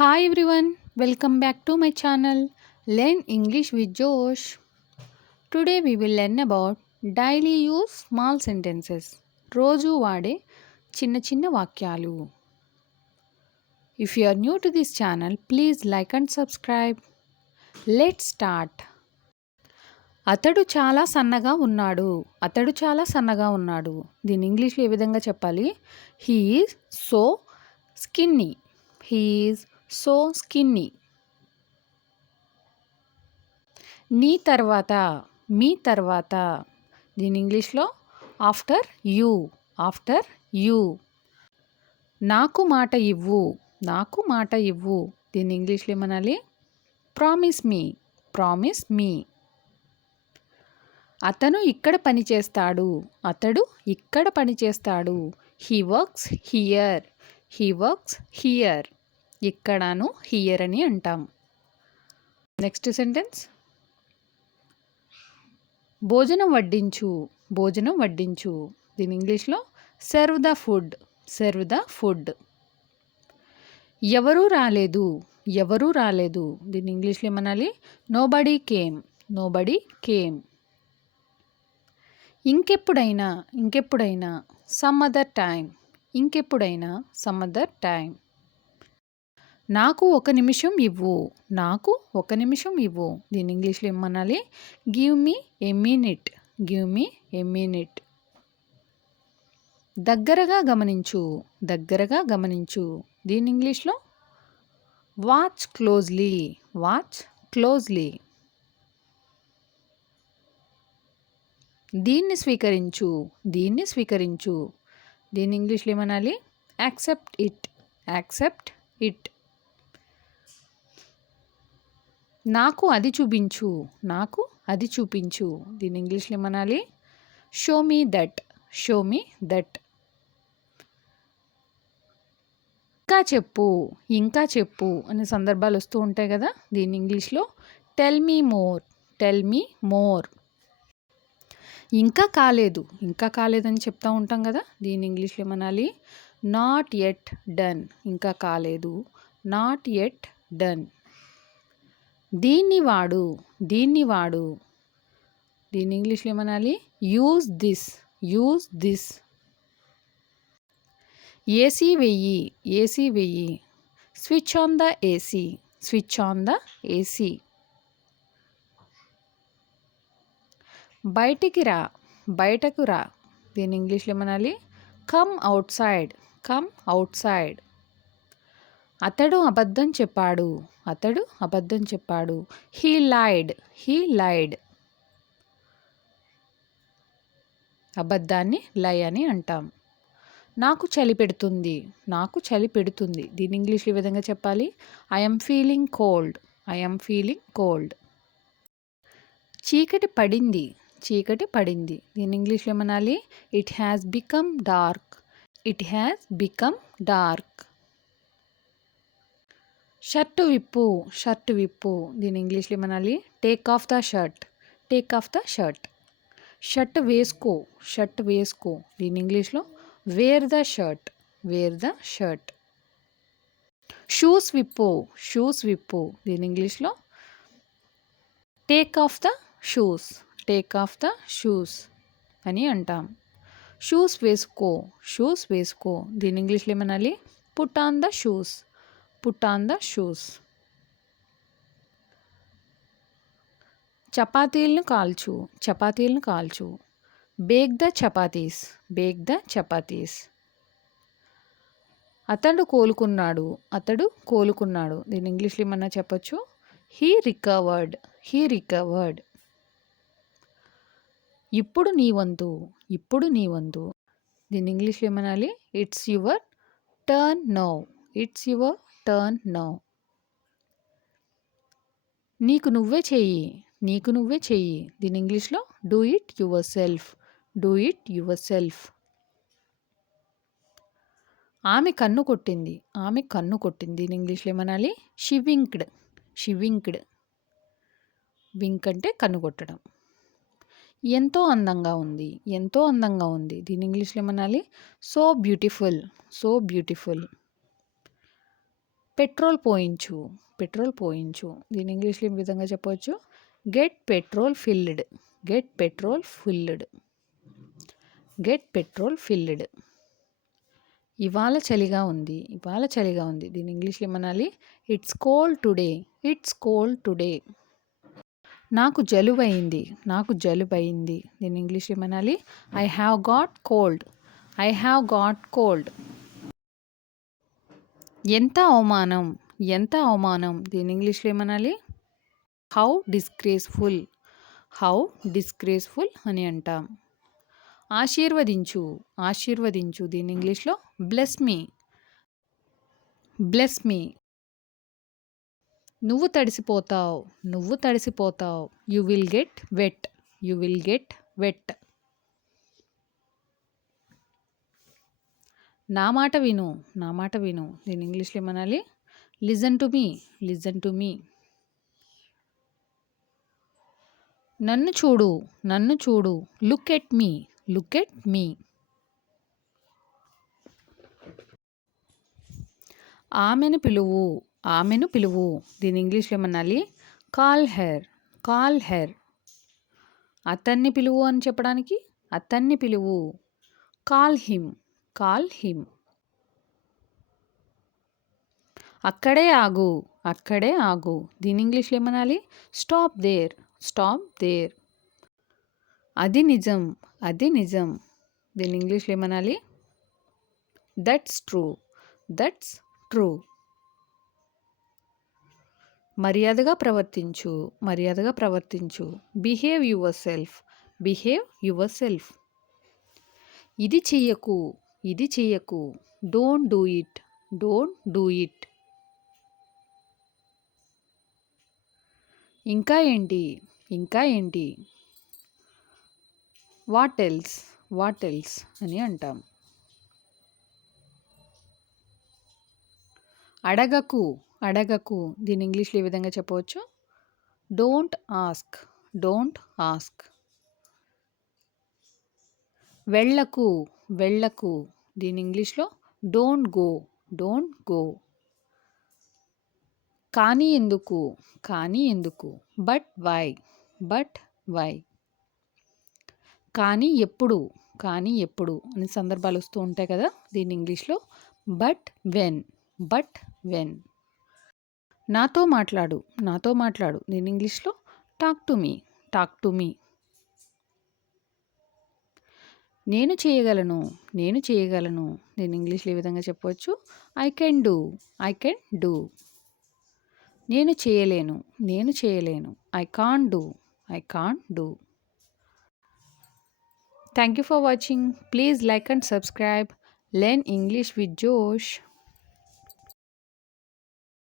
Hi everyone, welcome back to my channel Learn English with Josh. Today we will learn about daily use small sentences. రోజు వాడే చిన్న చిన్న వాక్యాలు. If you are new to this channel, please like and subscribe. Let's start. అతడు చాలా సన్నగా ఉన్నాడు. అతడు చాలా సన్నగా ఉన్నాడు. దీని ఇంగ్లీష్లో ఏ విధంగా చెప్పాలి? He is so skinny. He is so skinny. నీ తర్వాత, మీ తర్వాత. దీని ఇంగ్లీష్లో ఆఫ్టర్ యూ. After you. నాకు మాట ఇవ్వు. నాకు మాట ఇవ్వు. దీని ఇంగ్లీష్లో ఏమనాలి? Promise me. Promise me. అతను ఇక్కడ పని చేస్తాడు. అతడు ఇక్కడ పని చేస్తాడు. He works here. He works here. ఇక్కడను హియర్ అని అంటాం. Next sentence. భోజనం వడ్డించు. భోజనం వడ్డించు. దీని ఇంగ్లీష్లో serve the food. Serve the food. ఎవరూ రాలేదు. ఎవరూ రాలేదు. దీని ఇంగ్లీష్లో ఏమనాలి? Nobody came. Nobody came. ఇంకెప్పుడైనా. ఇంకెప్పుడైనా. Some other time. ఇంకెప్పుడైనా. Some other time. నాకు ఒక నిమిషం ఇవ్వు. నాకు ఒక నిమిషం ఇవ్వు. దీని ఇంగ్లీష్లో ఏమనాలి? Give me a minute. Give me a minute. దగ్గరగా గమనించు. దగ్గరగా గమనించు. దీని ఇంగ్లీష్లో వాచ్ క్లోజ్లీ. Watch closely. దీన్ని స్వీకరించు. దీన్ని స్వీకరించు. దీని ఇంగ్లీష్లో ఏమనాలి? Accept it. Accept it. నాకు అది చూపించు. నాకు అది చూపించు. దీని ఇంగ్లీష్లో ఏమనాలి? Show me that. Show me that. ఇంకా చెప్పు. ఇంకా చెప్పు అనే సందర్భాలు వస్తూ ఉంటాయి కదా. దీని ఇంగ్లీష్లో tell me more. Tell me more. ఇంకా కాలేదు. ఇంకా కాలేదని చెప్తూ ఉంటాం కదా. దీని ఇంగ్లీష్లో ఏమనాలి? Not at done. ఇంకా కాలేదు. Not at done. దీన్ని వాడు. దీన్ని వాడు. దీని ఇంగ్లీష్లో ఏమనాలి? Use this. Use this. AC వెయ్యి. ఏసీ వెయ్యి. Switch on the AC. Switch on the AC. బయటికి రా. బయటకు రా. దీని ఇంగ్లీష్లో ఏమనాలి? Come out side. Come out side. అతడు అబద్ధం చెప్పాడు. అతడు అబద్ధం చెప్పాడు. హీ లైడ్. హీ లైడ్. అబద్ధాన్ని లై అని అంటాం. నాకు చలి పెడుతుంది. నాకు చలి పెడుతుంది. దీని ఇంగ్లీష్లో ఈ విధంగా చెప్పాలి? I'm feeling cold. I'm feeling cold. చీకటి పడింది. చీకటి పడింది. దీని ఇంగ్లీష్లో ఏమనాలి? It has become dark. It has become dark. Shirt విప్పు. షర్టు విప్పు. దీని ఇంగ్లీష్లో ఏమనాలి? Take off the shirt. Take off the shirt. Shirt వేసుకో. షర్ట్ వేసుకో. దీని ఇంగ్లీష్లో wear the shirt. Wear the shirt. Shoes విప్పు. షూస్ విప్పు. దీని ఇంగ్లీష్లో take off the shoes. Take off the shoes అని అంటాం. షూస్ వేసుకో. షూస్ వేసుకో. దీని ఇంగ్లీష్లో ఏమనాలి? Put on the shoes. Put on the shoes. చపాతీలను కాల్చు. చపాతీలను కాల్చు. Bake the chapatis. Bake the chapatis. అతడు కోలుకున్నాడు. అతడు కోలుకున్నాడు. దీని ఇంగ్లీష్లో ఏమన్నా చెప్పచ్చు? He recovered. He recovered. ఇప్పుడు నీ వంతు. ఇప్పుడు నీ వంతు. దీని ఇంగ్లీష్లో ఏమనాలి? It's your turn now. It's your turn now. నీకు నువ్వే చెయ్యి. నీకు నువ్వే చెయ్యి. దీని ఇంగ్లీష్లో do it yourself. Do it yourself. ఆమె కన్ను కొట్టింది. ఆమె కన్ను కొట్టింది. దీని ఇంగ్లీష్లో ఏమనాలి? షీ వింక్డ్. షీ వింక్డ్. వింక్ అంటే కన్ను కొట్టడం. ఎంతో అందంగా ఉంది. ఎంతో అందంగా ఉంది. దీని ఇంగ్లీష్లో ఏమనాలి? So beautiful. So beautiful. Petrol పోయించు, పెట్రోల్ పోయించు. దీని ఇంగ్లీష్‌లో ఈ విధంగా చెప్పవచ్చు. Get petrol filled, get petrol filled, get petrol filled. ఇవాళ చలిగా ఉంది, ఇవాళ చలిగా ఉంది. దీని ఇంగ్లీష్‌లో ఏమనాలి? It's cold today, it's cold today. నాకు జలుబయింది, నాకు జలుబయింది. దీని ఇంగ్లీష్‌లో ఏమనాలి? I have got cold, I have got cold. ఎంత అవమానం, ఎంత అవమానం. దీని ఇంగ్లీష్‌లో ఏమనాలి? హౌ డిస్గ్రేస్‌ఫుల్, హౌ డిస్గ్రేస్‌ఫుల్ అని అంటాం. ఆశీర్వదించు, ఆశీర్వదించు. దీని ఇంగ్లీష్‌లో బ్లెస్ మీ, బ్లెస్ మీ. నువ్వు తడిసిపోతావు, నువ్వు తడిసిపోతావు. You will get wet, you will get wet. నా మాట విను, నా మాట విను. దీని ఇంగ్లీష్‌లో ఏమనాలి? Listen to me, listen to me. నన్ను చూడు, నన్ను చూడు. Look at me, look at me. ఆమెను పిలువు, ఆమెను పిలువు. దీని ఇంగ్లీష్‌లో ఏమనాలి? Call her, call her. అతన్ని పిలువు అని చెప్పడానికి అతన్ని పిలువు. Call him, call him. అక్కడే ఆగు, అక్కడే ఆగు. దీని ఇంగ్లీష్‌లో ఏమనాలి? Stop there, stop there. అది నిజం, అది నిజం. దీని ఇంగ్లీష్‌లో ఏమనాలి? That's true, that's true. మర్యాదగా ప్రవర్తించు, మర్యాదగా ప్రవర్తించు. Behave yourself, behave yourself. ఇది చెయ్యకు, ఇది చెయ్యకు. Don't do it, don't do it. ఇంకా ఏంటి, ఇంకా ఏంటి. వాట్ ఎల్స్, వాట్ ఎల్స్ అని అంటాం. అడగకు, అడగకు. దీని ఇంగ్లీష్‌లో ఈ విధంగా చెప్పవచ్చు. Don't ask, don't ask. వెళ్ళకు, వెళ్ళకు. దీని ఇంగ్లీష్‌లో డోంట్ గో, డోంట్ గో. కానీ ఎందుకు, కానీ ఎందుకు. But why, but why. కానీ ఎప్పుడు, కానీ ఎప్పుడు అనే సందర్భాలు వస్తూ ఉంటాయి కదా. దీని ఇంగ్లీష్‌లో బట్ వెన్, బట్ వెన్. నాతో మాట్లాడు, నాతో మాట్లాడు. దీని ఇంగ్లీష్‌లో talk to me, talk to me. నేను చేయగలను, నేను చేయగలను. దీని ఇంగ్లీష్‌లో ఈ విధంగా చెప్పవచ్చు. I can do, I can do. నేను చేయలేను, నేను చేయలేను. I can't do, I can't do. Thank you for watching. Please like and subscribe. Learn English with Josh.